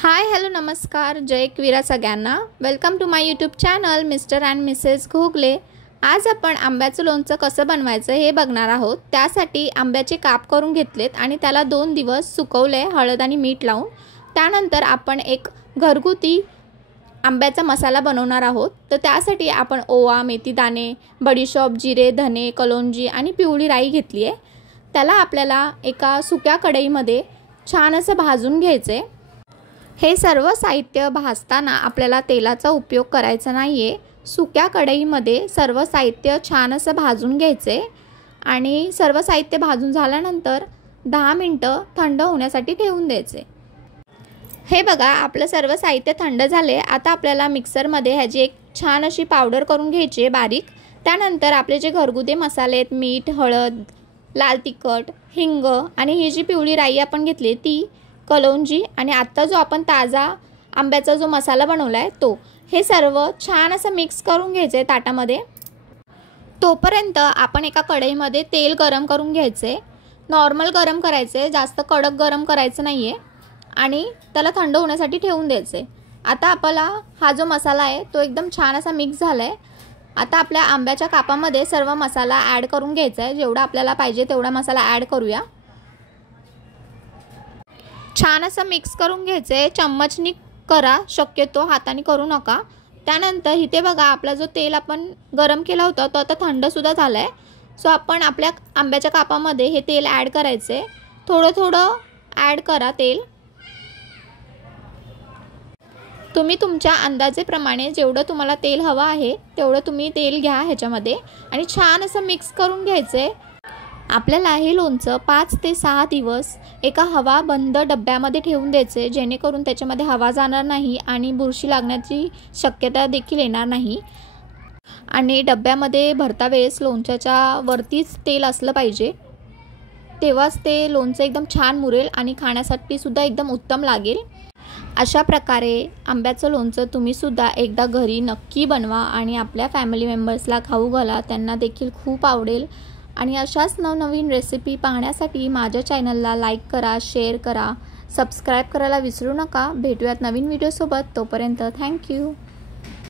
Hi hello नमस्कार जय क्वीरा सगळ्यांना welcome to my YouTube channel Mr and Mrs Ghogale. आज आपण आंब्याचं लोणचं कसं बनवायचं हे बघणार आहोत। त्यासाठी आंब्याचे काप करून घेतलेत आणि त्याला 2 दिवस सुकवले हळद आणि मीठ लावून। त्यानंतर आपण एक घरगुती आंब्याचा मसाला बनवणार आहोत। तर त्यासाठी आपण ओवा, मेथी दाणे, बडीशॉप, जिरे, धने, कलोंजी आणि पिवळी राई घेतली आहे। त्याला आपल्याला एका सुक्या कढईमध्ये छान असं भाजून घ्यायचे। हे सर्व साहित्य भाजताना आपल्याला तेलाचा उपयोग करायचा नाहीये। सुक्या कढईमध्ये सर्व साहित्य छान असं भाजून घ्यायचे आणि सर्व साहित्य भाजून झाल्यानंतर 10 मिनिटं थंड होण्यासाठी ठेवून द्यायचे। हे बघा आपलं सर्व साहित्य थंड झाले। आता आपल्याला मिक्सरमध्ये ह्याची एक छान अशी पावडर करून घ्यायची आहे बारीक। त्यानंतर आपले जे घरगुती मसाले आहेत मीठ, हळद, लाल तिखट, हिंग आणि ही जी पिवळी राई आपण घेतली ती, कलोंजी आणि आता जो आपण ताजा आंब्याचा जो मसाला बनवलाय तो, हे सर्व छान असं मिक्स करून घ्यायचे ताटामध्ये। तोपर्यंत आपण एका कढईमध्ये तेल गरम करून घ्यायचे। नॉर्मल गरम करायचे, जास्त कडक गरम करायचं नाहीये आणि त्याला थंड होण्यासाठी ठेवून द्यायचे। आता आपला हा जो मसाला आहे तो एकदम छान असा मिक्स झालाय। आता आपल्या आंब्याच्या कापामध्ये सर्व मसाला ॲड करून घ्यायचा आहे। जेवढा आपल्याला पाहिजे तेवढा मसाला ॲड करूया। छान असं मिक्स करून घ्यायचे। चम्मचनी करा, शक्यतो हाताने करू नका। त्यानंतर इथे बघा आपला जो तेल आपण गरम केला होता तो आता थंड सुद्धा झालाय। सो आपण आपल्या आंब्याच्या कापामध्ये हे तेल ॲड करायचे। थोडं थोडं ॲड करा तेल। तुम्ही तुमच्या अंदाजेप्रमाणे जेवढं तुम्हाला तेल हवं आहे तेवढं तुम्ही तेल घ्या ह्याच्यामध्ये आणि छान असं मिक्स करून घ्यायचे। आपल्याला हे लोणचं 5 ते 6 दिवस एका हवा बंद डब्यामध्ये ठेवून द्यायचे, जेणेकरून त्याच्यामध्ये हवा जाणार नाही आणि बुरशी लागण्याची शक्यता देखील येणार नाही। आणि डब्यामध्ये भरता वेळेस लोणच्याच्या वरतीच तेल असलं पाहिजे, तेव्हाच ते लोणचं एकदम छान मुरेल आणि खाण्यासाठी सुद्धा एकदम उत्तम लागेल। अशा प्रकारे आंब्याचं लोणचं तुम्ही सुद्धा एकदा घरी नक्की बनवा आणि आपल्या फॅमिली मेंबर्सला खाऊ घाला, त्यांना देखील खूप आवडेल। आणि अशाच नवनवीन रेसिपी पाहण्यासाठी माझ्या चॅनलला लाईक करा, शेअर करा, सबस्क्राईब करायला विसरू नका। भेटूयात नवीन व्हिडिओसोबत, तोपर्यंत थँक्यू।